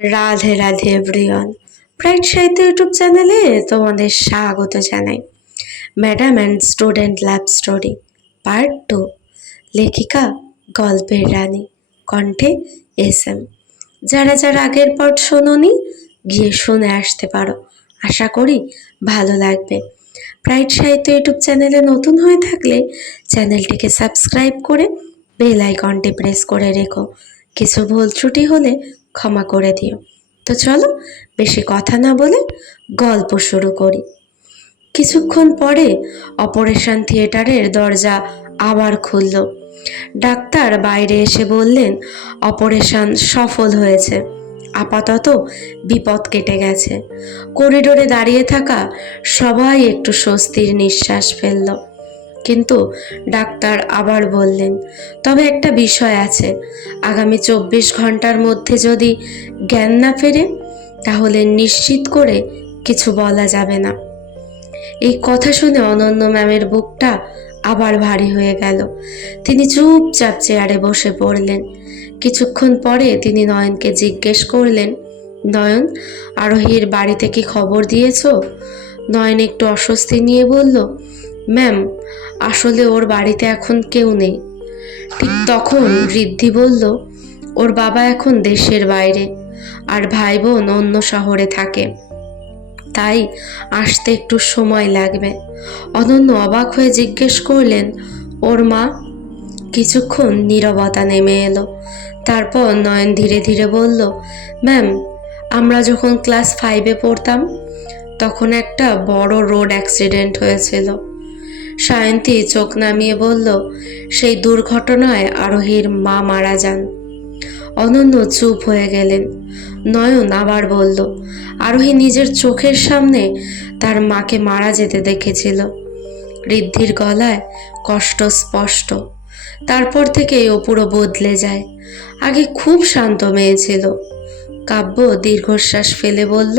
Radhe Radhe everyone. Pride সাহিত্য YouTube চ্যানেলে তোমাদের স্বাগত জানাই। Madam and student love story part 2, লেখিকা গল্পের রানী, কণ্ঠে SM। যারা যারা আগের পার্ট শোনোনি গিয়ে শুনে আসতে পারো, আশা করি ভালো লাগবে। প্রাইড সাহিত্য ইউটিউব চ্যানেলে নতুন হয়ে থাকলে চ্যানেলটিকে সাবস্ক্রাইব করে বেল আইকনটি প্রেস করে রেখো। কিছু ভুল ত্রুটি হলে ক্ষমা করে দিও। তো চলো বেশি কথা না বলে গল্প শুরু করি। কিছুক্ষণ পরে অপারেশন থিয়েটারের দরজা আবার খুলল। ডাক্তার বাইরে এসে বললেন, অপারেশন সফল হয়েছে, আপাতত বিপদ কেটে গেছে। করিডোরে দাঁড়িয়ে থাকা সবাই একটু স্বস্তির নিঃশ্বাস ফেলল। কিন্তু ডাক্তার আবার বললেন, তবে একটা বিষয় আছে, আগামী 24 ঘন্টার মধ্যে যদি জ্ঞান না ফেরে তাহলে নিশ্চিত করে কিছু বলা যাবে না। এই কথা শুনে অনন্য ম্যামের বুকটা আবার ভারী হয়ে গেল। তিনি চুপচাপ চেয়ারে বসে পড়লেন। কিছুক্ষণ পরে তিনি নয়নকে জিজ্ঞেস করলেন, নয়ন, আরোহীর বাড়িতে কি খবর দিয়েছ? নয়ন একটু অস্বস্তি নিয়ে বলল, ম্যাম, আসলে ওর বাড়িতে এখন কেউ নেই। ঠিক তখন ঋদ্ধি বলল, ওর বাবা এখন দেশের বাইরে আর ভাই বোন অন্য শহরে থাকে, তাই আসতে একটু সময় লাগবে। অনন্য অবাক হয়ে জিজ্ঞেস করলেন, ওর মা? কিছুক্ষণ নীরবতা নেমে এলো। তারপর নয়ন ধীরে ধীরে বলল, ম্যাম, আমরা যখন ক্লাস 5-এ পড়তাম তখন একটা বড় রোড অ্যাক্সিডেন্ট হয়েছিল। সায়ন্তী চোখ নামিয়ে বলল, সেই দুর্ঘটনায় আরোহীর মা মারা যান। অনন্য চুপ হয়ে গেলেন। নয়ন আবার বলল, আরোহী নিজের চোখের সামনে তার মাকে মারা যেতে দেখেছিল। ঋদ্ধির গলায় কষ্ট স্পষ্ট। তারপর থেকেই ও পুরো বদলে যায়। আগে খুব শান্ত মেয়ে ছিল। কাব্য দীর্ঘশ্বাস ফেলে বলল,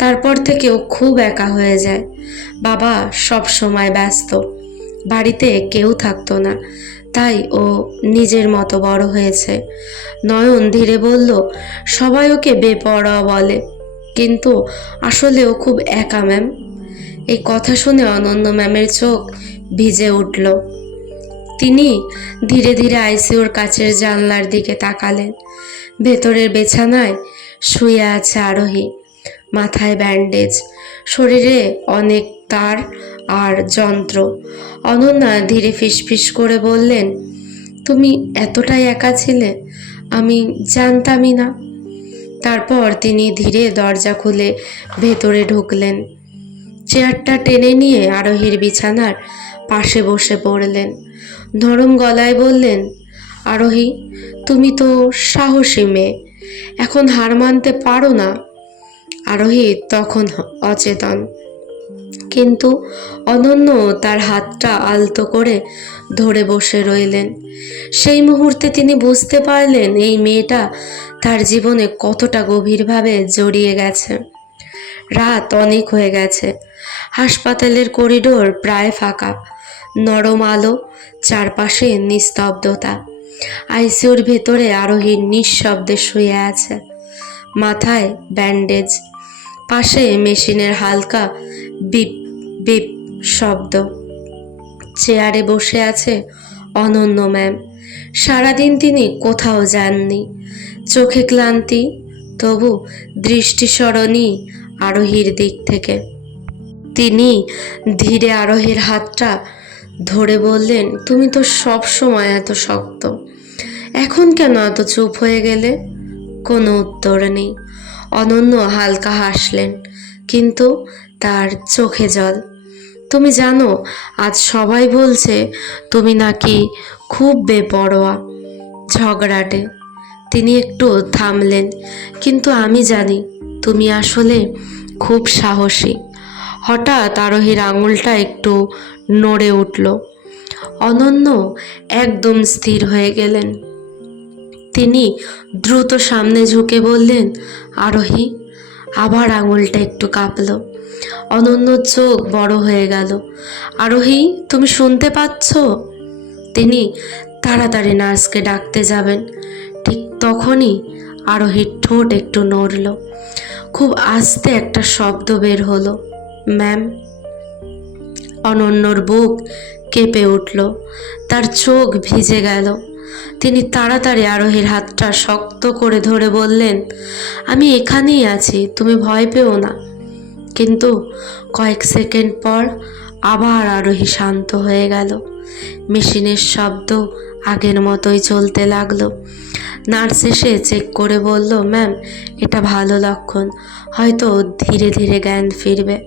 তারপর থেকে ও খুব একা হয়ে যায়। বাবা সব সময় ব্যস্ত, বাড়িতে কেউ থাকতো না, তাই ও নিজের মতো বড় হয়েছে। নয়ন ধীরে বলল, সবাই ওকে বেপরোয়া বলে, কিন্তু আসলে ও খুব একা ম্যাম। এই কথা শুনে অনন্য ম্যামের চোখ ভিজে উঠল। তিনি ধীরে ধীরে আইসিইউর কাচের জানলার দিকে তাকালেন। ভেতরের বিছানায় শুয়ে আছে আরোহী, মাথায় ব্যান্ডেজ, শরীরে অনেক তার আর যন্ত্র। অনন্যা ধীরে ফিসফিস করে বললেন, তুমি এতটাই একা ছিলে, আমি জানতামই না। তারপর তিনি ধীরে দরজা খুলে ভেতরে ঢুকলেন। চেয়ারটা টেনে নিয়ে আরোহীর বিছানার পাশে বসে পড়লেন। নরম গলায় বললেন, আরোহী, তুমি তো সাহসী মেয়ে, এখন হার মানতে পারো না। আরোহী তখন অচেতন, কিন্তু অনন্য তার হাতটা আলতো করে ধরে বসে রইলেন। সেই মুহূর্তে তিনি বুঝতে পারলেন এই মেয়েটা তার জীবনে কতটা গভীরভাবে জড়িয়ে গেছে। রাত অনেক হয়ে গেছে। হাসপাতালের করিডোর প্রায় ফাঁকা, নরম আলো, চারপাশে নিস্তব্ধতা। আইসিইউর ভেতরে আরোহী নিঃশব্দে শুয়ে আছে, মাথায় ব্যান্ডেজ, পাশে মেশিনের হালকা বিপ বিপ শব্দ। চেয়ারে বসে আছে অনন্য ম্যাম। সারাদিন তিনি কোথাও যাননি, চোখে ক্লান্তি, তবু দৃষ্টিসরণী আরোহীর দিক থেকে। তিনি ধীরে আরোহীর হাতটা ধরে বললেন, তুমি তো সব সময় এত শক্ত, এখন কেন এত চুপ হয়ে গেলে? কোনো উত্তর নেই। অনন্য হালকা হাসলেন, কিন্তু তার চোখে জল। তুমি জানো, আজ সবাই বলছে তুমি নাকি খুব বেপরোয়া, ঝগড়াটে। তিনি একটু থামলেন, কিন্তু আমি জানি তুমি আসলে খুব সাহসী। হঠাৎ আরোহীর আঙুলটা একটু নড়ে উঠল। অনন্য একদম স্থির হয়ে গেলেন। তিনি দ্রুত সামনে ঝুঁকে বললেন, আরোহী। আবার আঙুলটা একটু কাঁপল। অনন্যর চোখ বড় হয়ে গেল। আরোহী, তুমি শুনতে পাচ্ছ? তিনি তাড়াতাড়ি নার্সকে ডাকতে যাবেন, ঠিক তখনই আরোহীর ঠোঁট একটু নড়ল। খুব আস্তে একটা শব্দ বের হলো, ম্যাম। অনন্যর বুক কেঁপে উঠল, তার চোখ ভিজে গেল। তিনি তাড়াতাড়ি আরোহীর হাতটা শক্ত করে ধরে বললেন, আমি এখানেই আছি, তুমি ভয় পেও না। কিন্তু কয়েক সেকেন্ড পর আবার আরোহী শান্ত হয়ে গেল। মেশিনের শব্দ আগের মতোই চলতে লাগলো। নার্স এসে চেক করে বলল, ম্যাম, এটা ভালো লক্ষণ, হয়তো ধীরে ধীরে জ্ঞান ফিরবে।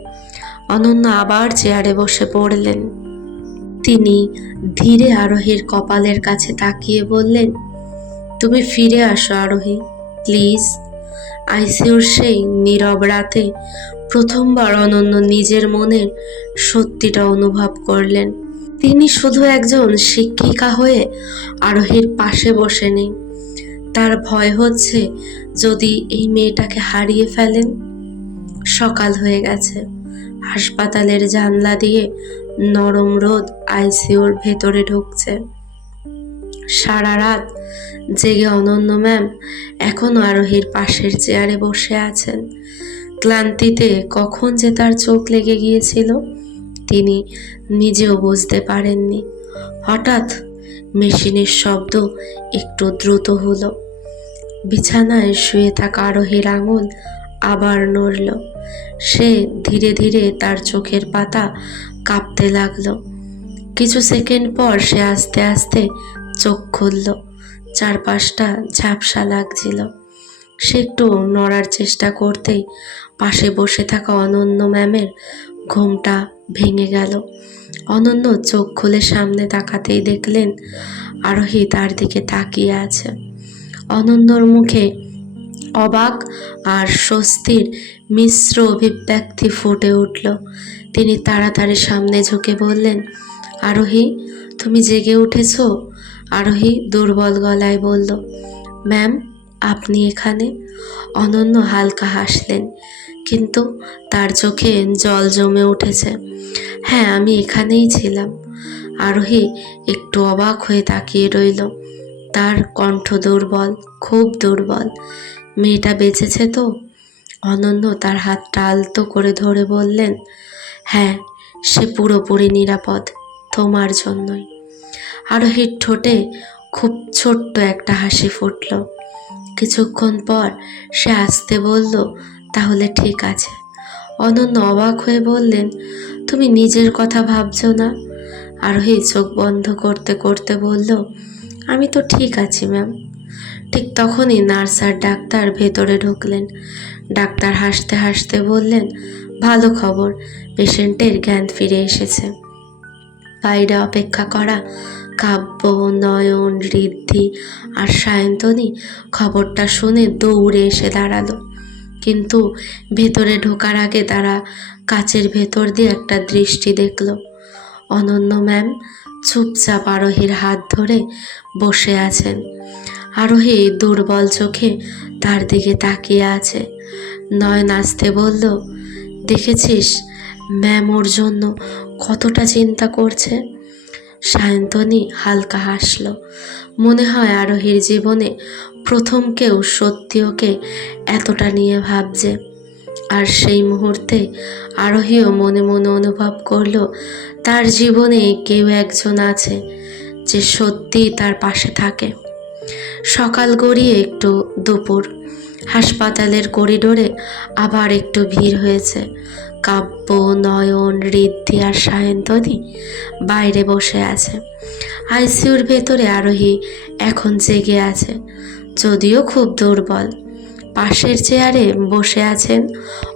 অনন্য আবার চেয়ারে বসে পড়লেন। তিনি ধীরে আরোহীর কপালের কাছে তাকিয়ে বললেন, তুমি ফিরে আসো আরোহী, প্লিজ। আইসিইউর সেই নীরব রাতে প্রথমবার অনন্য নিজের মনের সত্যিটা অনুভব করলেন। তিনি শুধু একজন শিক্ষিকা হয়ে আরোহীর পাশে বসে নেই, তার ভয় হচ্ছে যদি এই মেয়েটাকে হারিয়ে ফেলেন। সকাল হয়ে গেছে। হাসপাতালের জানলা দিয়ে নরম রোদ আইসিইউর ভেতরে ঢুকছে। সারা রাত জেগে অনন্য ম্যাম এখনো আরোহীর পাশের চেয়ারে বসে আছেন। ক্লান্তিতে কখন যে তার চোখ লেগে গিয়েছিল তিনি নিজেও বুঝতে পারেননি। হঠাৎ মেশিনের শব্দ একটু দ্রুত হলো। বিছানায় শুয়ে থাকা আরোহীর আঙুল আবার নড়ল। সে ধীরে ধীরে তার চোখের পাতা কাঁপতে লাগলো। কিছু সেকেন্ড পর সে আস্তে আস্তে চোখ খুলল। চারপাশটা ঝাপসা লাগছিল। সে একটু নড়ার চেষ্টা করতেই পাশে বসে থাকা অনন্য ম্যামের ঘুমটা ভেঙে গেল। অনন্য চোখ খুলে সামনে তাকাতেই দেখলেন আরোহী তার দিকে তাকিয়ে আছে। অনন্যর মুখে অবাক আর স্বস্তির মিশ্র অভিব্যক্তি ফুটে উঠল। তিনি তাড়াতাড়ি সামনে ঝুঁকে বললেন, আরোহী, তুমি জেগে উঠেছ? আরোহী দুর্বল গলায় বলল, ম্যাম, আপনি এখানে? অনন্য হালকা হাসলেন, কিন্তু তার চোখে জল জমে উঠেছে। হ্যাঁ, আমি এখানেই ছিলাম। আরোহী একটু অবাক হয়ে তাকিয়ে রইল। তার কণ্ঠ দুর্বল, খুব দুর্বল। মেয়েটা বেঁচেছে তো? অনন্য তার হাতটা আলতো করে ধরে বললেন, হ্যাঁ, সে পুরোপুরি নিরাপদ, তোমার জন্যই। আরোহীর ঠোঁটে খুব ছোট্ট একটা হাসি ফুটল। কিছুক্ষণ পর সে আস্তে বলল, তাহলে ঠিক আছে। অনন্য অবাক হয়ে বললেন, তুমি নিজের কথা ভাবছো না? আরোহী চোখ বন্ধ করতে করতে বলল, আমি তো ঠিক আছি ম্যাম। ঠিক তখনই নার্স আর ডাক্তার ভেতরে ঢুকলেন। ডাক্তার হাসতে হাসতে বললেন, ভালো খবর, পেশেন্টের জ্ঞান ফিরে এসেছে। বাইরে অপেক্ষা করা কাব্য, নয়ন, ঋদ্ধি আর সায়ন্তনী খবরটা শুনে দৌড়ে এসে দাঁড়ালো। কিন্তু ভেতরে ঢোকার আগে তারা কাচের ভেতর দিয়ে একটা দৃষ্টি দেখল। অনন্য ম্যাম চুপচাপ আরোহীর হাত ধরে বসে আছেন। আরোহী দুর্বল চোখে তার দিকে তাকিয়ে আছে। নয়ন আসতে বলল, দেখেছিস ম্যাম ওর জন্য কতটা চিন্তা করছে? সায়ন্তনী হালকা হাসল। মনে হয় আরোহীর জীবনে প্রথম কেউ সত্যি ওকে এতটা নিয়ে ভাবছে। আর সেই মুহূর্তে আরোহীও মনে মনে অনুভব করলো তার জীবনে কেউ একজন আছে যে সত্যিই তার পাশে থাকে। সকাল গড়িয়ে একটু দুপুর। হাসপাতালের করিডোরে আবার একটু ভিড় হয়েছে। কাব্য, নয়ন, ঋদ্ধি আর সায়ন্তনী বাইরে বসে আছে। আইসিইউর ভেতরে আরোহী এখন জেগে আছে, যদিও খুব দুর্বল। পাশের চেয়ারে বসে আছেন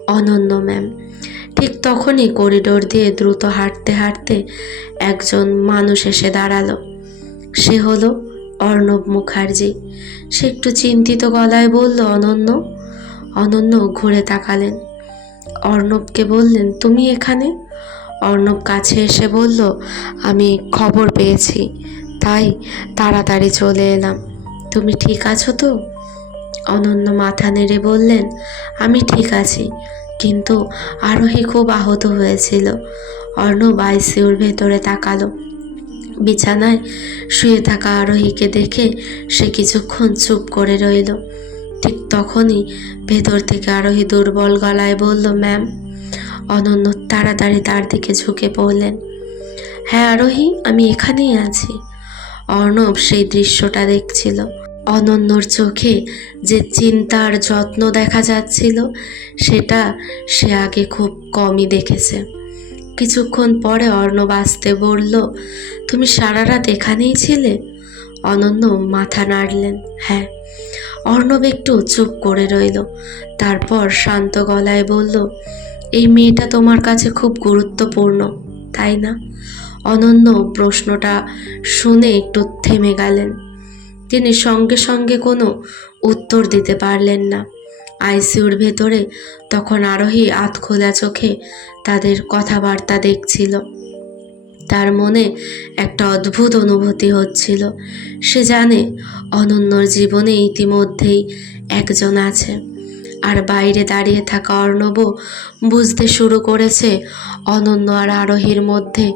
অনন্য ম্যাম। ঠিক তখনই করিডোর দিয়ে দ্রুত হাঁটতে হাঁটতে একজন মানুষ এসে দাঁড়ালো। সে হলো অর্ণব মুখার্জি। সে একটু চিন্তিত গলায় বলল, অনন্য। অনন্য ঘুরে তাকালেন। অর্ণবকে বললেন, তুমি এখানে? অর্ণব কাছে এসে বলল, আমি খবর পেয়েছি, তাই তাড়াতাড়ি চলে এলাম। তুমি ঠিক আছো তো? অনন্য মাথা নেড়ে বললেন, আমি ঠিক আছি, কিন্তু আরোহী খুব আহত হয়েছিল। অর্ণব আইসিইউর ভেতরে তাকালো। বিছানায় শুয়ে থাকা আরোহীকে দেখে সে কিছুক্ষণ চুপ করে রইল। ঠিক তখনই ভেতর থেকে আরোহী দুর্বল গলায় বলল, ম্যাম। অনন্য তাড়াতাড়ি তার দিকে ঝুঁকে পড়লেন। হ্যাঁ আরোহী, আমি এখানেই আছি। অর্ণব সেই দৃশ্যটা দেখছিল। অনন্যর চোখে যে চিন্তার যত্ন দেখা যাচ্ছিল, সেটা সে আগে খুব কমই দেখেছে। কিছুক্ষণ পরে অর্ণব আসতে বলল, তুমি সারা রাত এখানেই ছিলে? অনন্য মাথা নাড়লেন, হ্যাঁ। অর্ণব একটু চুপ করে রইল, তারপর শান্ত গলায় বলল, এই মেয়েটা তোমার কাছে খুব গুরুত্বপূর্ণ, তাই না? অনন্য প্রশ্নটা শুনে একটু থেমে গেলেন। তিনি সঙ্গে সঙ্গে কোনো উত্তর দিতে পারলেন না। আইসিইউর ভেতরে তখন আরোহী আধখোলা চোখে তাদের কথাবার্তা দেখছিল। তার মনে একটা অদ্ভুত অনুভূতি হচ্ছিল। সে জানে অনন্যর জীবনে ইতিমধ্যেই একজন আছে, আর বাইরে দাঁড়িয়ে থাকা অর্ণবও বুঝতে শুরু করেছে অনন্য আর আরোহীর মধ্যে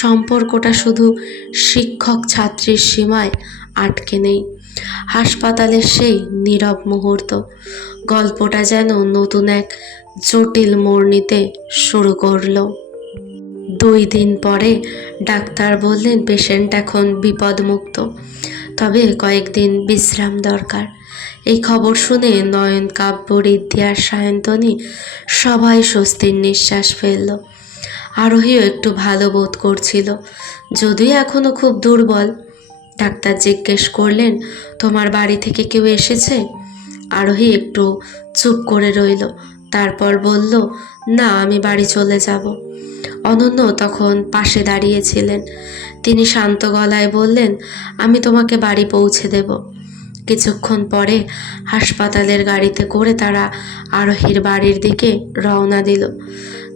সম্পর্কটা শুধু শিক্ষক ছাত্রীর সীমায় আটকে নেই। হাসপাতালের সেই নীরব মুহূর্ত, গল্পটা যেন নতুন এক জটিল মোড় নিতে শুরু করলো। 2 দিন পরে ডাক্তার বললেন পেশেন্ট এখন বিপদমুক্ত, তবে কয়েকদিন বিশ্রাম দরকার। এই খবর শুনে নয়ন, কাব্য, ঋদ্ধি আর সায়ন্তনী সবাই স্বস্তির নিঃশ্বাস ফেলল। আরোহীও একটু ভালো বোধ করছিল, যদিও এখনো খুব দুর্বল। ডাক্তার জিজ্ঞেস করলেন, তোমার বাড়ি থেকে কেউ এসেছে? আরোহী একটু চুপ করে রইল, তারপর বলল, না, আমি বাড়ি চলে যাব। অনন্য তখন পাশে দাঁড়িয়েছিলেন। তিনি শান্ত গলায় বললেন, আমি তোমাকে বাড়ি পৌঁছে দেব। কিছুক্ষণ পরে হাসপাতালের গাড়িতে করে তারা আরোহীর বাড়ির দিকে রওনা দিল।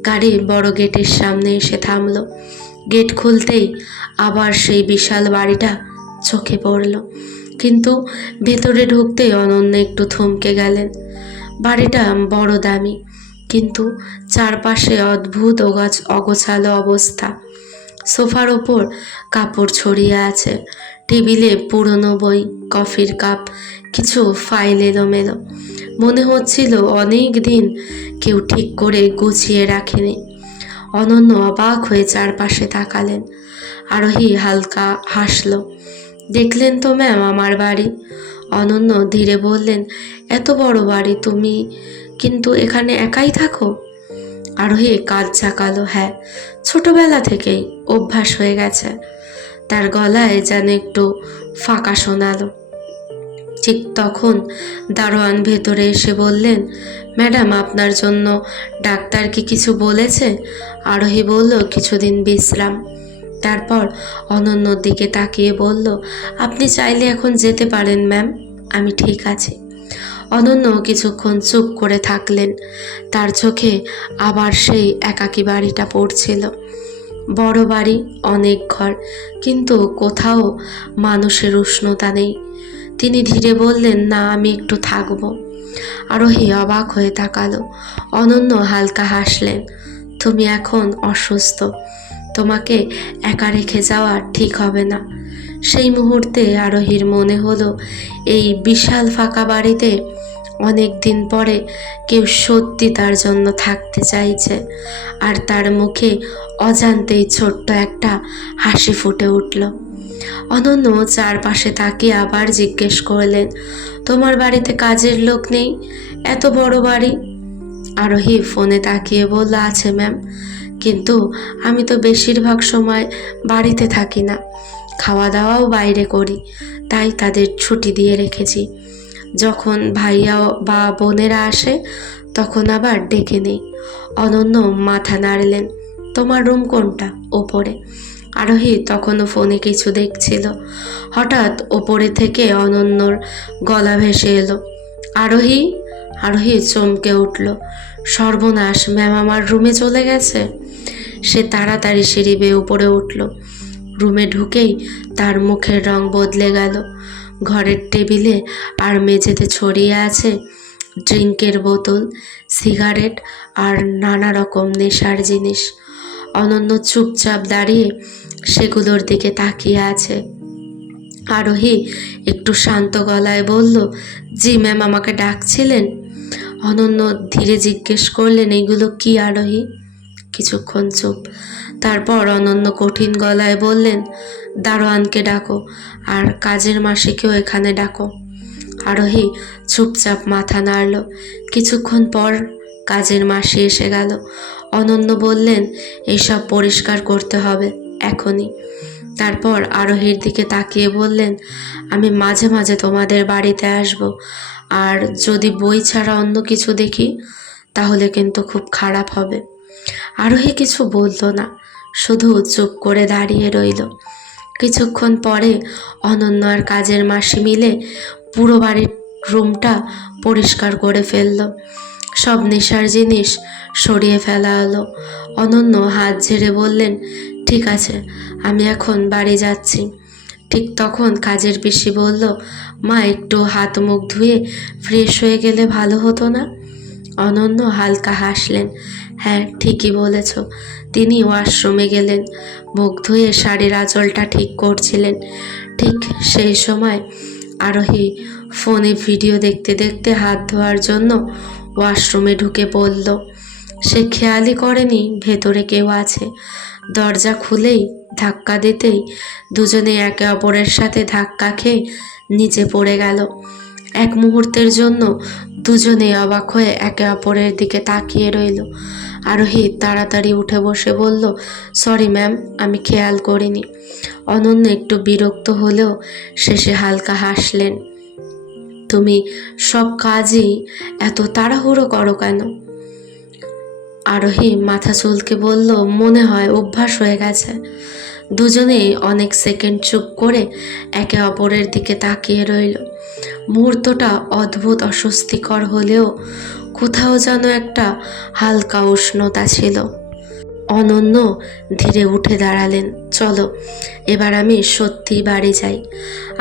গাড়ি বড় গেটের সামনে এসে থামল। গেট খুলতেই আবার সেই বিশাল বাড়িটা চোখে পড়ল, কিন্তু ভেতরে ঢুকতেই অনন্য একটু থমকে গেলেন। বাড়িটা বড় দামি, কিন্তু চারপাশে অদ্ভুত অগোছালো অবস্থা। সোফার ওপর কাপড় ছড়িয়ে আছে, টেবিলে পুরনো বই, কফির কাপ, কিছু ফাইল এলোমেলো। মনে হচ্ছিল অনেক দিন কেউ ঠিক করে গুছিয়ে রাখেনি। অনন্য অবাক হয়ে চারপাশে তাকালেন। আরোহী হালকা হাসল। দেখলেন তো ম্যাম আমার বাড়ি? অনন্য ধীরে বললেন, এত বড় বাড়ি, তুমি কিন্তু এখানে একাই থাকো? আরোহী কাঁধ ঝাঁকালো, হ্যাঁ, ছোটবেলা থেকেই অভ্যাস হয়ে গেছে। তার গলায় যেন একটু ফাঁকা শোনালো। ঠিক তখন দারোয়ান ভেতরে এসে বললেন, ম্যাডাম, আপনার জন্য ডাক্তার কি কিছু বলেছে? আরোহী বলল, কিছুদিন বিশ্রাম। তারপর অনন্যর দিকে তাকিয়ে বলল, আপনি চাইলে এখন যেতে পারেন ম্যাম, আমি ঠিক আছি। অনন্য কিছুক্ষণ চুপ করে থাকলেন। তার চোখে আবার সেই একাকী বাড়িটা পড়ছিল। বড় বাড়ি, অনেক ঘর, কিন্তু কোথাও মানুষের উষ্ণতা নেই। তিনি ধীরে বললেন, না, আমি একটু থাকবো। আরোহী অবাক হয়ে তাকালো। অনন্য হালকা হাসলেন, তুমি এখন অসুস্থ, তোমাকে একা রেখে যাওয়া ঠিক হবে না। সেই মুহূর্তে আরোহীর মনে হলো এই বিশাল ফাঁকা বাড়িতে অনেক দিন পরে কেউ সত্যি তার জন্য থাকতে চাইছে, আর তার মুখে অজান্তেই ছোট্ট একটা হাসি ফুটে উঠল। অনন্য চারপাশে তাকিয়ে আবার জিজ্ঞেস করলেন, তোমার বাড়িতে কাজের লোক নেই? এত বড় বাড়ি। আরোহী ফোনে তাকিয়ে বলল, আছে ম্যাম, কিন্তু আমি তো বেশিরভাগ সময় বাড়িতে থাকি না, খাওয়া দাওয়াও বাইরে করি, তাই তাদের ছুটি দিয়ে রেখেছি। যখন ভাইয়া বা বোনেরা আসে তখন আবার ডেকে নেই। অনন্য মাথা নাড়লেন, তোমার রুম কোনটা? ওপরে। আরোহী তখনও ফোনে কিছু দেখছিল। হঠাৎ ওপরে থেকে অনন্যর গলা ভেসে এলো, আরোহী। আরোহী চমকে উঠল, সর্বনাশ, ম্যাম আমার রুমে চলে গেছে। সে তাড়াতাড়ি সিঁড়ি বেয়ে উপরে উঠল। রুমে ঢুকেই তার মুখের রং বদলে গেল। ঘরের টেবিলে আর মেঝেতে ছড়িয়ে আছে ড্রিঙ্কের বোতল, সিগারেট আর নানা রকম নেশার জিনিস। অনন্য চুপচাপ দাঁড়িয়ে সেগুলোর দিকে তাকিয়ে আছে। আরোহী একটু শান্ত গলায় বলল, জি ম্যাম, আমাকে ডাকছিলেন? অনন্য ধীরে জিজ্ঞেস করলেন, এইগুলো কি আরোহী? কিছুক্ষণ চুপ। তারপর অনন্য কঠিন গলায় বললেন, দারোয়ানকে ডাকো আর কাজের মাসিকেও এখানে ডাকো। আরোহী চুপচাপ মাথা নাড়ল। কিছুক্ষণ পর কাজের মাসি এসে গেল। অনন্য বললেন, এইসব পরিষ্কার করতে হবে এখনই। তারপর আরোহীর দিকে তাকিয়ে বললেন, আমি মাঝে মাঝে তোমাদের বাড়িতে আসব, আর যদি বই ছাড়া অন্য কিছু দেখি তাহলে কিন্তু খুব খারাপ হবে। আরোহী কিছু বলল না, শুধু চুপ করে দাঁড়িয়ে রইল। কিছুক্ষণ পরে অনন্য আর কাজের মাসি মিলে পুরো বাড়ির রুমটা পরিষ্কার করে ফেলল। সব নেশার জিনিস সরিয়ে ফেলা হলো। অনন্য হাত ঝেড়ে বললেন, ঠিক আছে, আমি এখন বাড়ি যাচ্ছি। ঠিক তখন কাজের পিসি বলল, মা, একটু হাত মুখ ধুয়ে ফ্রেশ হয়ে গেলে ভালো হতো না? অনন্য হালকা হাসলেন, হ্যাঁ ঠিকই বলেছ। তিনি ওয়াশরুমে গেলেন, মুখ ধুয়ে শাড়ির আঁচলটা ঠিক করছিলেন। ঠিক সেই সময় আরোহী ফোনে ভিডিও দেখতে দেখতে হাত ধোয়ার জন্য ওয়াশরুমে ঢুকে পড়ল। সে খেয়ালই করেনি ভেতরে কেউ আছে। দরজা খুলেই ধাক্কা দিতেই দুজনে একে অপরের সাথে ধাক্কা খেয়ে নিচে পড়ে গেল। এক মুহূর্তের জন্য দুজনে অবাক হয়ে একে অপরের দিকে তাকিয়ে রইল। আরোহী তাড়াতাড়ি উঠে বসে বলল, সরি ম্যাম, আমি খেয়াল করিনি। অনন্য একটু বিরক্ত হলেও শেষে হালকা হাসলেন। তুমি সব কাজই এত তাড়াহুড়ো করো কেন? আরোহী মাথা চুলকে বলল, মনে হয় অভ্যাস হয়ে গেছে। দুজনেই অনেক সেকেন্ড চুপ করে একে অপরের দিকে তাকিয়ে রইল। মুহূর্তটা অদ্ভুত অস্বস্তিকর হলেও কোথাও যেন একটা হালকা উষ্ণতা ছিল। অনন্য ধীরে উঠে দাঁড়ালেন, চলো এবার আমি সত্যি বাড়ি যাই।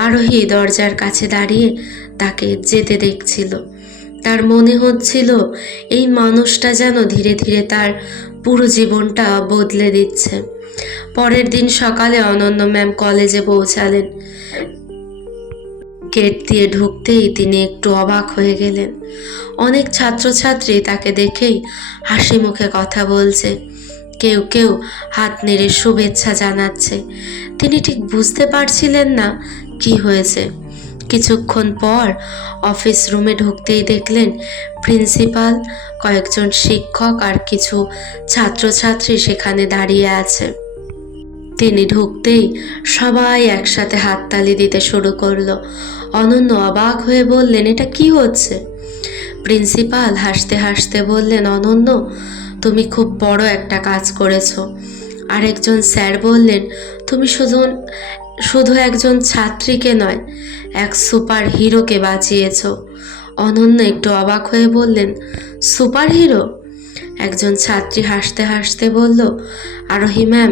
আরোহী দরজার কাছে দাঁড়িয়ে তাকে যেতে দেখছিল। তার মনে হচ্ছিল এই মানুষটা যেন ধীরে ধীরে তার পুরো জীবনটা বদলে দিচ্ছে। পরের দিন সকালে অনন্য ম্যাম কলেজে পৌঁছালেন। গেট দিয়ে ঢুকতেই তিনি একটু অবাক হয়ে গেলেন। অনেক ছাত্রছাত্রী তাকে দেখেই হাসি মুখে কথা বলছে, কেউ কেউ হাত নেড়ে শুভেচ্ছা জানাচ্ছে। তিনি ঠিক বুঝতে পারছিলেন না কি হয়েছে। কিছুক্ষণ পর অফিস রুমে ঢুকতেই দেখলেন প্রিন্সিপাল, কয়েকজন শিক্ষক আর কিছু ছাত্রছাত্রী সেখানে দাঁড়িয়ে আছে। তিনি ঢুকতেই সবাই একসাথে হাততালি দিতে শুরু করলো। অনন্য অবাক হয়ে বললেন, এটা কি হচ্ছে? প্রিন্সিপাল হাসতে হাসতে বললেন, অনন্য, তুমি খুব বড় একটা কাজ করেছো। আরেকজন স্যার বললেন, তুমি শুধু একজন ছাত্রীকে নয়, এক সুপার হিরোকে বাঁচিয়েছ। অনন্য একটু অবাক হয়ে বললেন, সুপার হিরো? একজন ছাত্রী হাসতে হাসতে বলল, আরোহী ম্যাম,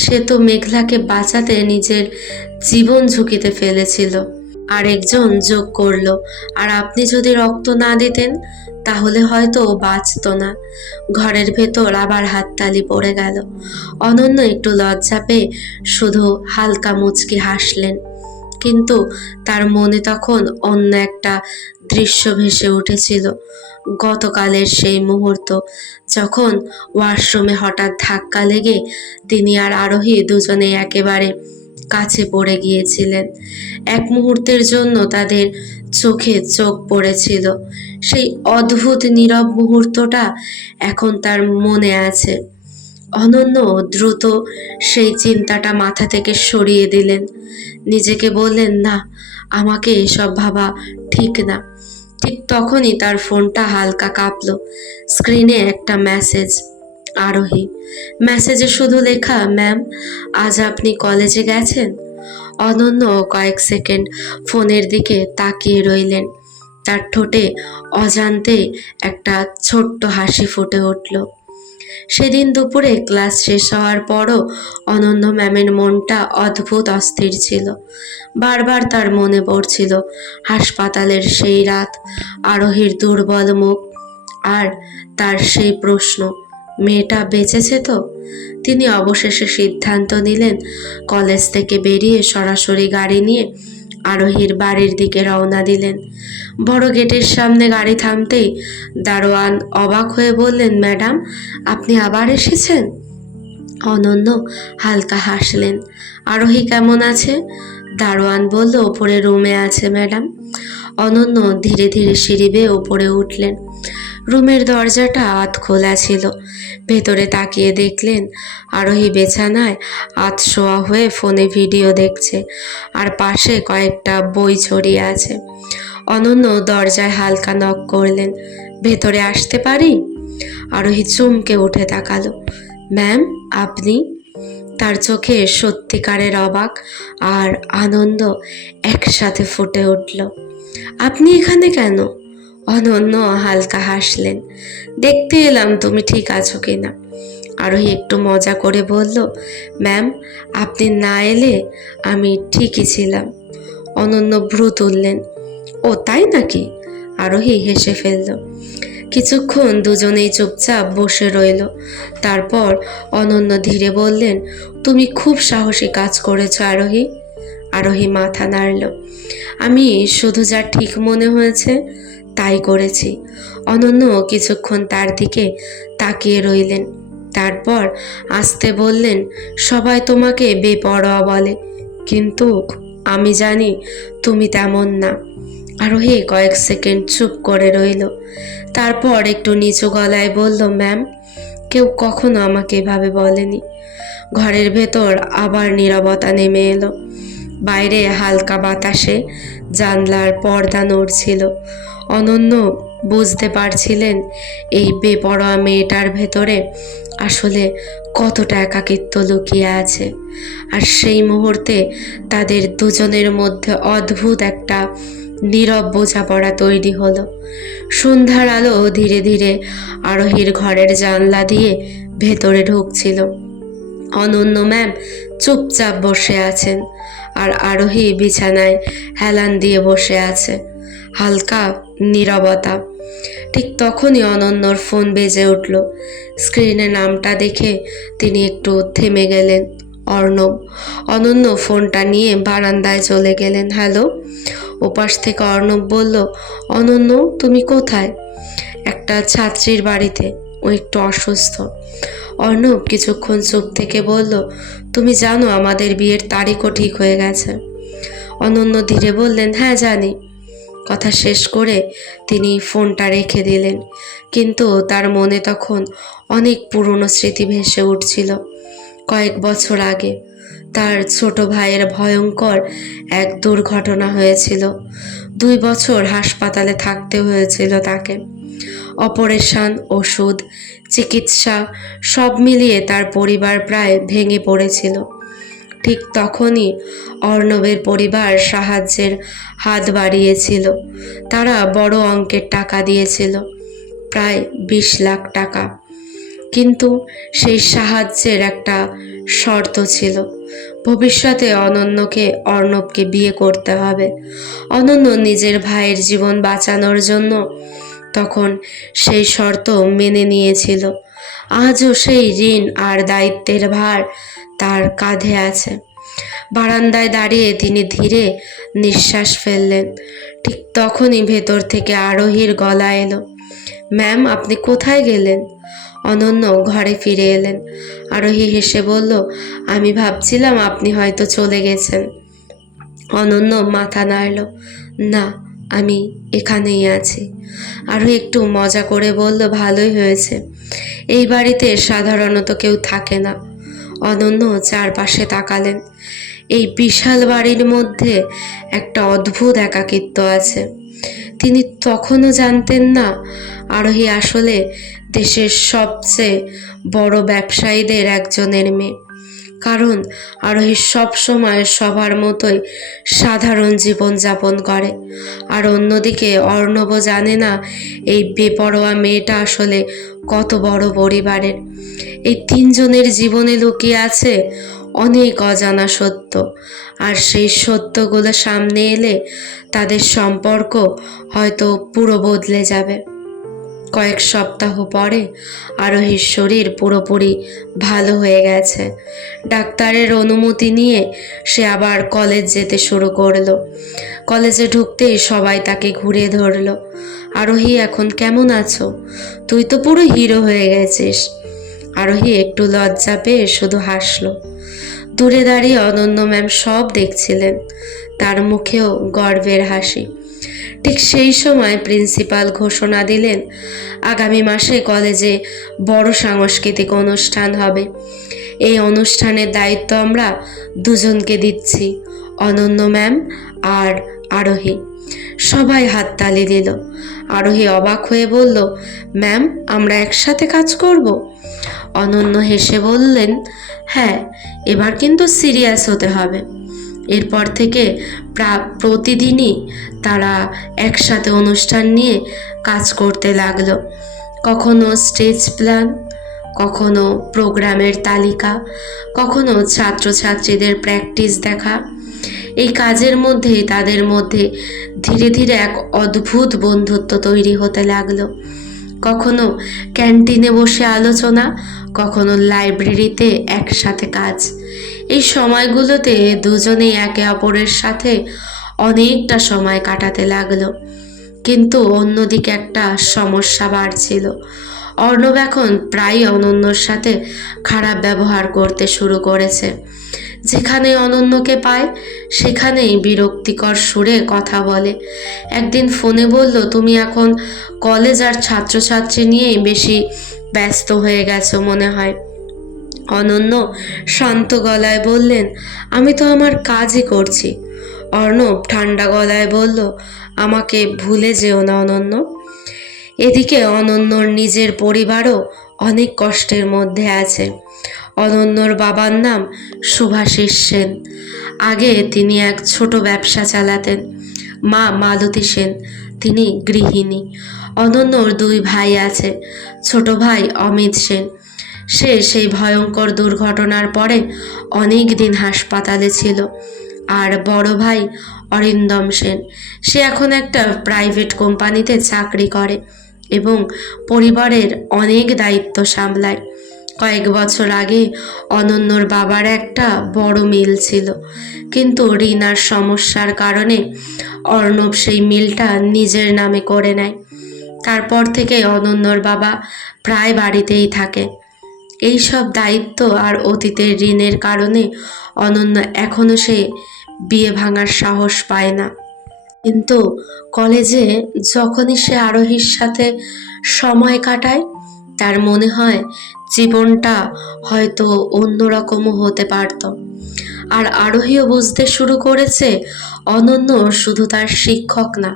সে তো মেঘলাকে বাঁচাতে নিজের জীবন ঝুঁকিতে ফেলেছিল। আরেকজন যোগ করল, আর আপনি যদি রক্ত না দিতেন তাহলে হয়তো ও বাঁচত না। ঘরের ভেতর আবার হাততালি পড়ে গেল। অনন্য একটু লজ্জা পেয়ে শুধু হালকা মুচকি হাসলেন, কিন্তু তার মনে তখন অন্য একটা দৃশ্য ভেসে উঠেছিল। গতকালের সেই মুহূর্ত, যখন ওয়াশরুমে হঠাৎ ধাক্কা লেগে তিনি আর আরোহী দুজনে একেবারে কাছে পড়ে গিয়েছিলেন। এক মুহূর্তের জন্য তাদের চোখে চোখ পড়েছিল। সেই অদ্ভুত নীরব মুহূর্তটা এখন তার মনে আছে। অনন্য দ্রুত সেই চিন্তাটা মাথা থেকে সরিয়ে দিলেন। নিজেকে বললেন, না, আমাকে এসব ভাবা ঠিক না। ঠিক তখনই তার ফোনটা হালকা কাঁপলো। স্ক্রিনে একটা মেসেজ, আরোহী। মেসেজে শুধু লেখা, ম্যাম, আজ আপনি কলেজে গেছেন? অনন্য কয়েক সেকেন্ড ফোনের দিকে তাকিয়ে রইলেন। তার ঠোঁটে অজান্তে একটা ছোট্ট হাসি ফুটে উঠল। সেদিন দুপুরে ক্লাস শেষ হওয়ার পরও অনন্য ম্যামের মনটা অদ্ভুত অস্থির ছিল। বারবার তার মনে পড়ছিল হাসপাতালের সেই রাত, আরোহীর দুর্বল মুখ, আর তার সেই প্রশ্ন, মেয়েটা বেঁচেছে তো। তিনি অবশেষে সিদ্ধান্ত নিলেন কলেজ থেকে বেরিয়ে সরাসরি গাড়ি নিয়ে আরোহীর বাড়ির দিকে রওনা দিলেন। বড় গেটের সামনে গাড়ি থামতেই দারোয়ান অবাক হয়ে বললেন, ম্যাডাম, আপনি আবার এসেছেন? অনন্য হালকা হাসলেন। আরোহী কেমন আছে? দারোয়ান বলল, ওপরে রুমে আছে ম্যাডাম। অনন্য ধীরে ধীরে সিঁড়ি বেয়ে ওপরে উঠলেন। রুমের দরজাটা আধ খোলা ছিল। ভেতরে তাকিয়ে দেখলেন আরোহী বিছানায় আধশোয়া হয়ে ফোনে ভিডিও দেখছে, আর পাশে কয়েকটা বই ছড়িয়ে আছে। অনন্য দরজায় হালকা নক করলেন, ভেতরে আসতে পারি? আরোহী চমকে উঠে তাকালো। ম্যাম, আপনি? তার চোখে সত্যিকারের অবাক আর আনন্দ একসাথে ফুটে উঠল। আপনি এখানে কেন? অনন্য হালকা হাসলেন। দেখতে এলাম তুমি ঠিক আছো কিনা। আরোহী একটু মজা করে বলল, ম্যাম, আপনি না এলে আমি ঠিকই ছিলাম। অনন্য ভ্রু তুললেন। ও তাই নাকি? আরোহী হেসে ফেলল। কিছুক্ষণ দুজনেই চুপচাপ বসে রইল। তারপর অনন্য ধীরে বললেন, তুমি খুব সাহসী কাজ করেছ আরোহী। আরোহী মাথা নাড়ল। আমি শুধু যা ঠিক মনে হয়েছে তাই করেছি। অনন্য কিছুক্ষণ তার দিকে তাকিয়ে রইলেন। তারপর আস্তে বললেন, সবাই তোমাকে বেপরোয়া বলে, কিন্তু আমি জানি তুমি তেমন না। আরোহী কয়েক সেকেন্ড চুপ করে রইল। তারপর একটু নিচু গলায় বলল, ম্যাম, কেউ কখনো আমাকে এভাবে বলেনি। ঘরের ভেতর আবার নীরবতা নেমে এলো। বাইরে হালকা বাতাসে জানলার পর্দা নড়ছিল। অনন্য বুঝতে পারছিলেন এই বেপরোয়া মেয়েটার ভেতরে আসলে কতটা একাকিত্ব লুকিয়ে আছে। আর সেই মুহূর্তে তাদের দুজনের মধ্যে অদ্ভুত একটা নীরব বোঝাপড়া তৈরি হলো। সন্ধ্যার আলো ধীরে ধীরে আরোহীর ঘরের জানলা দিয়ে ভেতরে ঢুকছিল। অনন্য ম্যাম চুপচাপ বসে আছেন, আর আরোহী বিছানায় হেলান দিয়ে বসে আছে। হালকা নীরবতা। ঠিক তখনই অনন্যর ফোন বেজে উঠল। স্ক্রিনে নামটা দেখে তিনি একটু থেমে গেলেন। অর্ণব। অনন্য ফোনটা নিয়ে বারান্দায় চলে গেলেন। হ্যালো। ওপাশ থেকে অর্ণব বলল, অনন্য, তুমি কোথায়? একটা ছাত্রীর বাড়িতে, ও একটু অসুস্থ। অর্ণব কিছুক্ষণ চুপ থেকে বলল, তুমি জানো আমাদের বিয়ের তারিখও ঠিক হয়ে গেছে? অনন্য ধীরে বললেন, হ্যাঁ জানি। কথা শেষ করে তিনি ফোনটা রেখে দিলেন। কিন্তু তার মনে তখন অনেক পুরনো স্মৃতি ভেসে উঠছিল। কয়েক বছর আগে তার ছোট ভাইয়ের ভয়ঙ্কর এক দুর্ঘটনা হয়েছিল। 2 বছর হাসপাতালে থাকতে হয়েছিল তাকে। অপারেশন, ওষুধ, চিকিৎসা সব মিলিয়ে তার পরিবার প্রায় ভেঙে পড়েছিল। ঠিক তখনই অর্ণবের পরিবার সাহায্যের হাত বাড়িয়েছিল। তারা বড় অঙ্কের টাকা দিয়েছিল, প্রায় 20 লাখ টাকা। কিন্তু সেই সাহায্যের একটা শর্ত ছিল, ভবিষ্যতে অর্ণবকে বিয়ে করতে হবে। অনন্য নিজের ভাইয়ের জীবন বাঁচানোর জন্য তখন সেই শর্ত মেনে নিয়েছিল। আজও সেই ঋণ আর দায়িত্বের ভার তার কাঁধে আছে। বারান্দায় দাঁড়িয়ে তিনি ধীরে নিঃশ্বাস ফেললেন। ঠিক তখনই ভেতর থেকে আরোহীর গলা এলো, ম্যাম, আপনি কোথায় গেলেন? অনন্য ঘরে ফিরে এলেন। আরোহী হেসে বলল, আমি ভাবছিলাম আপনি হয়তো চলে গেছেন। অনন্য মাথা নাড়ল, না, আমি এখানেই আছি। আরোহী একটু মজা করে বলল, ভালোই হয়েছে, এই বাড়িতে সাধারণত কেউ থাকে না। অনন্য চারপাশে তাকালেন। এই বিশাল বাড়ির মধ্যে একটা অদ্ভুত একাকিত্ব আছে। তিনি তখনও জানতেন না আরোহী আসলে দেশের সবচেয়ে বড় ব্যবসায়ীদের একজনের মেয়ে। কারণ আরোহী সবসময় সবার মতোই সাধারণ জীবনযাপন করে। আর অন্যদিকে অর্ণব জানে না এই বেপরোয়া মেয়েটা আসলে কত বড় পরিবারের। এই 3 জনের জীবনে লুকিয়ে আছে অনেক অজানা সত্য, আর সেই সত্যগুলো সামনে এলে তাদের সম্পর্ক হয়তো পুরো বদলে যাবে। কয়েক সপ্তাহ পরে আরোহীর শরীর পুরোপুরি ভালো হয়ে গেছে। ডাক্তারের অনুমতি নিয়ে সে আবার কলেজ যেতে শুরু করলো। কলেজে ঢুকতেই সবাই তাকে ঘুরে ধরলো। আরোহী, এখন কেমন আছো? তুই তো পুরো হিরো হয়ে গেছিস। আরোহী একটু লজ্জা পেয়ে শুধু হাসলো। দূরে দাঁড়িয়ে অনন্য ম্যাম সব দেখছিলেন, তার মুখেও গর্বের হাসি। ঠিক সেই সময় প্রিন্সিপাল ঘোষণা দিলেন, আগামী মাসে কলেজে বড় সাংস্কৃতিক অনুষ্ঠান হবে। এই অনুষ্ঠানের দায়িত্ব আমরা দুজনকে দিচ্ছি, অনন্য ম্যাম আর আরোহী। সবাই হাততালি দিল। আরোহী অবাক হয়ে বলল, ম্যাম, আমরা একসাথে কাজ করব? অনন্য হেসে বললেন, হ্যাঁ, এবার কিন্তু সিরিয়াস হতে হবে। এরপর থেকে প্রতিদিনই তারা একসাথে অনুষ্ঠান নিয়ে কাজ করতে লাগলো। কখনো স্টেজ প্ল্যান, কখনো প্রোগ্রামের তালিকা, কখনো ছাত্রছাত্রীদের প্র্যাকটিস দেখা। এই কাজের মধ্যেই তাদের মধ্যে ধীরে ধীরে এক অদ্ভুত বন্ধুত্ব তৈরি হতে লাগলো। কখনো ক্যান্টিনে বসে আলোচনা, কখনো লাইব্রেরিতে একসাথে কাজ। এই সময়গুলোতে দুজনেই একে অপরের সাথে অনেকটা সময় কাটাতে লাগলো। কিন্তু অন্যদিকে একটা সমস্যা বাড়ছিল। অর্ণব এখন প্রায় অনন্যর সাথে খারাপ ব্যবহার করতে শুরু করেছে। যেখানে অনন্যকে পায় সেখানেই বিরক্তিকর সুরে কথা বলে। একদিন ফোনে বলল, তুমি এখন কলেজ আর ছাত্রছাত্রী নিয়েই বেশি ব্যস্ত হয়ে গেছো মনে হয়। অনন্য শান্ত গলায় বললেন, আমি তো আমার কাজই করছি। অর্ণব ঠান্ডা গলায় বলল, আমাকে ভুলে যেও না অনন্য। এদিকে অনন্যর নিজের পরিবারও অনেক কষ্টের মধ্যে আছে। অনন্যর বাবার নাম শুভাশিস সেন। আগে তিনি এক ছোট ব্যবসা চালাতেন। মা মালতী সেন, তিনি গৃহিণী। অনন্যর দুই ভাই আছে। ছোট ভাই অমিত সেন, সে সেই ভয়ঙ্কর দুর্ঘটনার পরে অনেক দিন হাসপাতালে ছিল। আর বড় ভাই অরিন্দম সেন, সে এখন একটা প্রাইভেট কোম্পানিতে চাকরি করে এবং পরিবারের অনেক দায়িত্ব সামলায়। কয়েক বছর আগে অনন্যর বাবার একটা বড় মিল ছিল, কিন্তু ঋণার সমস্যার কারণে অর্ণব সেই মিলটা নিজের নামে করে নেয়। তারপর থেকে অনন্যর বাবা প্রায় বাড়িতেই থাকে। এই সব দায়িত্ব আর অতীতের ঋণের কারণে অনন্য এখনো সে বিয়ে ভাঙার সাহস পায় না। কিন্তু কলেজে যখনই সে আরোহীর সাথে সময় কাটায়, তার মনে হয় জীবনটা হয়তো অন্যরকমও হতে পারত। আর আরোহীও বুঝতে শুরু করেছে অনন্য শুধু তার শিক্ষক না,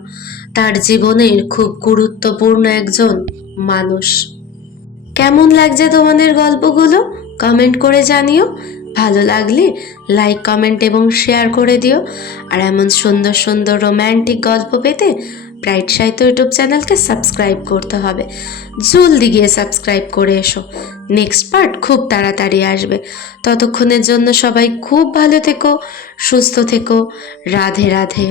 তার জীবনের খুব গুরুত্বপূর্ণ একজন মানুষ। কেমন লাগছে তোমাদের গল্পগুলো? কমেন্ট করে জানিও। ভালো লাগলে লাইক, কমেন্ট এবং শেয়ার করে দিও। আর এমন সুন্দর সুন্দর রোম্যান্টিক গল্প পেতে ব্রাইট সাহিত্য ইউটিউব চ্যানেলকে সাবস্ক্রাইব করতে হবে। জলদি গিয়ে সাবস্ক্রাইব করে এসো। নেক্সট পার্ট খুব তাড়াতাড়ি আসবে। ততক্ষণের জন্য সবাই খুব ভালো থেকো, সুস্থ থেকো। রাধে রাধে।